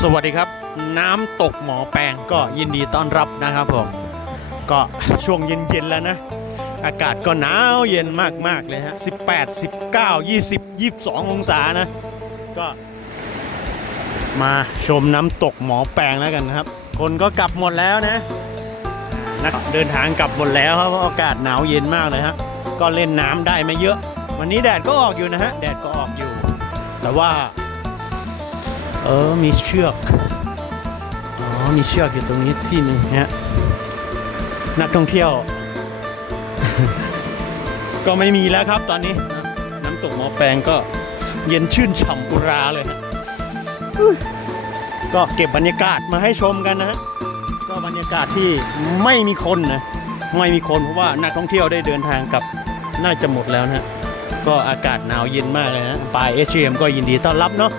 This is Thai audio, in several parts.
สวัสดีครับ น้ำตกหมอแปงก็ยินดีต้อนรับนะครับผม ก็ช่วงเย็นๆแล้วนะ อากาศก็หนาวเย็นมากๆเลยฮะ 18 19 20 22 องศานะ ก็มาชมน้ำตกหมอแปงแล้วกันครับ คนก็กลับหมดแล้วนะนักเดินทางกลับหมดแล้วครับเพราะอากาศหนาวเย็นมากเลยฮะ ก็เล่นน้ำได้ไม่เยอะ วันนี้แดดก็ออกอยู่นะฮะ แดดก็ออกอยู่ แต่ว่า เออ มีเชือก อ๋อ มีเชือกอยู่ตรงนี้ที่หนึ่งฮะ นักท่องเที่ยว ก็ไม่มีแล้วครับตอนนี้ น้ำตกหมอแปลงก็เย็นชื่นฉ่ำอุราเลยฮะก็เก็บบรรยากาศมาให้ชมกันนะฮะ ก็บรรยากาศที่ไม่มีคนนะ ไม่มีคนเพราะว่านักท่องเที่ยวได้เดินทางกับน่าจะหมดแล้วนะฮะก็อากาศหนาวเย็นมากเลยนะปลายเอชเอ็มก็ยินดีต้อนรับเนาะ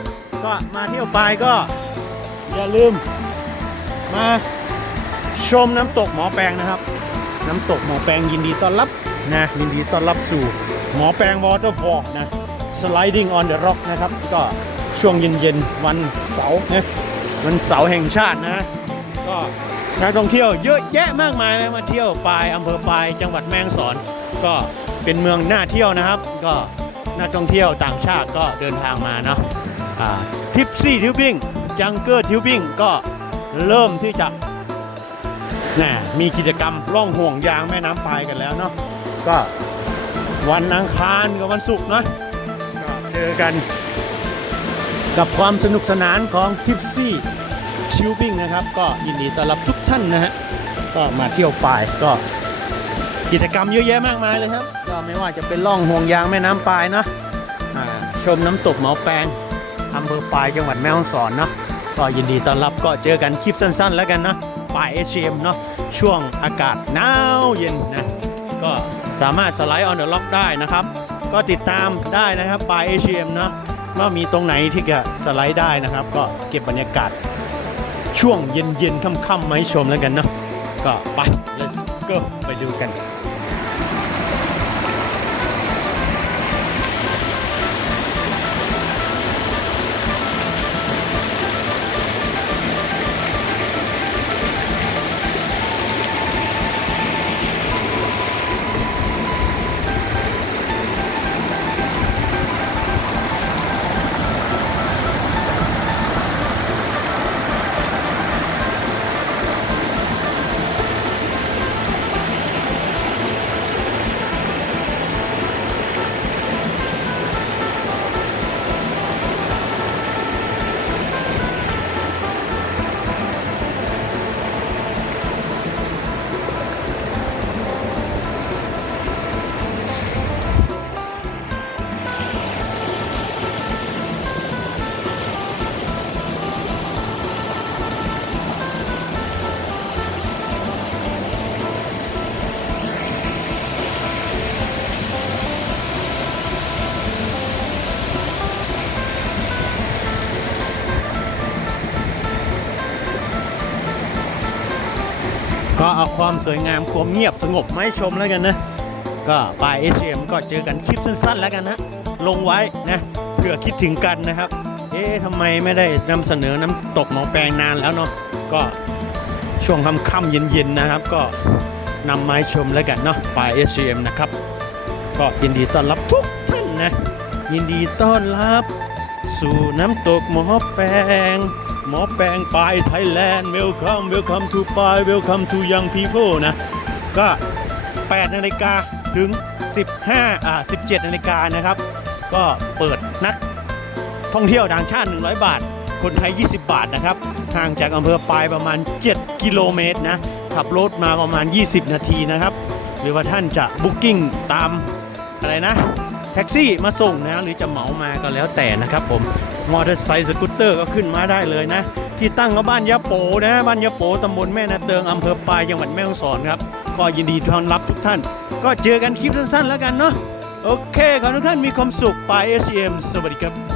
ก็มาเที่ยวปลายก็อย่าลืมมาชมน้ำตกหมอแปลงนะครับ น้ำตกหมอแปลงยินดีต้อนรับนะยินดีต้อนรับสู่หมอแปลงวอเตอร์ฟอลนะ sliding on the rock นะครับ ก็ช่วงเย็นๆวันเสาร์นะวันเสาร์แห่งชาตินะ ก็นักท่องเที่ยวเยอะแยะมากมายเลยมาเที่ยวปลายอำเภอปลายจังหวัดแม่งสอน ก็เป็นเมืองน่าเที่ยวนะครับ ก็นักท่องเที่ยวต่างชาติก็เดินทางมาเนาะ ทิปซี่ทิวบิ้งจังเกอร์ทิวบิ้งก็เริ่มที่จะน่มีกิจกรรมล่องห่วงยางแม่น้ำปลายกันแล้วเนาะก็วันอังคารกับวันศุกร์เนาะก็เจอกัน กับความสนุกสนานของทิปซี่ทิวบิ้งนะครับ ก็ยินดีต้อนรับทุกท่านนะฮะก็มาเที่ยวปลายก็กิจกรรมเยอะแยะมากมายเลยครับ ก็ไม่ว่าจะเป็นล่องห่วงยางแม่น้ำปลายเนาะชมน้ำตกหมอแปง อำเภอปลายจังหวัดแม่ฮ่องสอนเนาะก็ยินดีต้อนรับก็เจอกันคลิปสั้น ๆ แล้วกันนะปายเอชเอ็มเนาะช่วงอากาศหนาวเย็นนะก็สามารถสไลด์ออนเดอะล็อกได้นะครับ ก็ติดตามได้นะครับปายเอชเอ็มเนาะว่ามีตรงไหนที่จะสไลด์ได้นะครับ ก็เก็บบรรยากาศช่วงเย็นๆค่ำๆมาให้ชมแล้วกันเนาะก็ไป let's go ไปดูกัน ก็เอาความสวยงามความเงียบสงบมาให้ชมแล้วกันนะ ก็ปลายเอเชียมก็เจอกันคลิปสั้น ๆ แล้วกันนะลงไว้นะเพื่อคิดถึงกันนะครับ เอ๊ะทำไมไม่ได้นำเสนอน้ำตกหนองแปลงนานแล้วเนาะก็ช่วงค่ำๆเย็นๆนะครับ ก็นำมาให้ชมแล้วกันเนาะปลายเอเชียมนะครับ ก็ยินดีต้อนรับทุกท่านนะยินดีต้อนรับ สู่น้ำตกหมอแปง หมอแปงปายไทยแลนด์ welcome welcome to ปาย welcome to young people นะ ก็ 8 นาฬิกาถึง 15อ่า17 นาฬิกานะครับ ก็เปิดนักท่องเที่ยวต่างชาติ 100 บาท คนไทย 20 บาทนะครับห่างจากอำเภอปายประมาณ 7 กิโลเมตรนะขับรถมาประมาณ 20 นาทีนะครับ หรือว่าท่านจะบุ๊กิ้งตามอะไรนะ แท็กซี่มาส่งนะ หรือจะเหมามาก็แล้วแต่นะครับผม มอเตอร์ไซค์สกูตเตอร์ก็ขึ้นมาได้เลยนะ ที่ตั้งก็บ้านยะโปนะบ้านยะโปตำบลแม่นาเติงอำเภอปลายจังหวัดแม่ฮ่องสอนครับ ก็ยินดีต้อนรับทุกท่าน ก็เจอกันคลิปสั้นๆ แล้วกันเนาะโอเคขอทุกท่านมีความสุขปลาย SEM สวัสดีครับ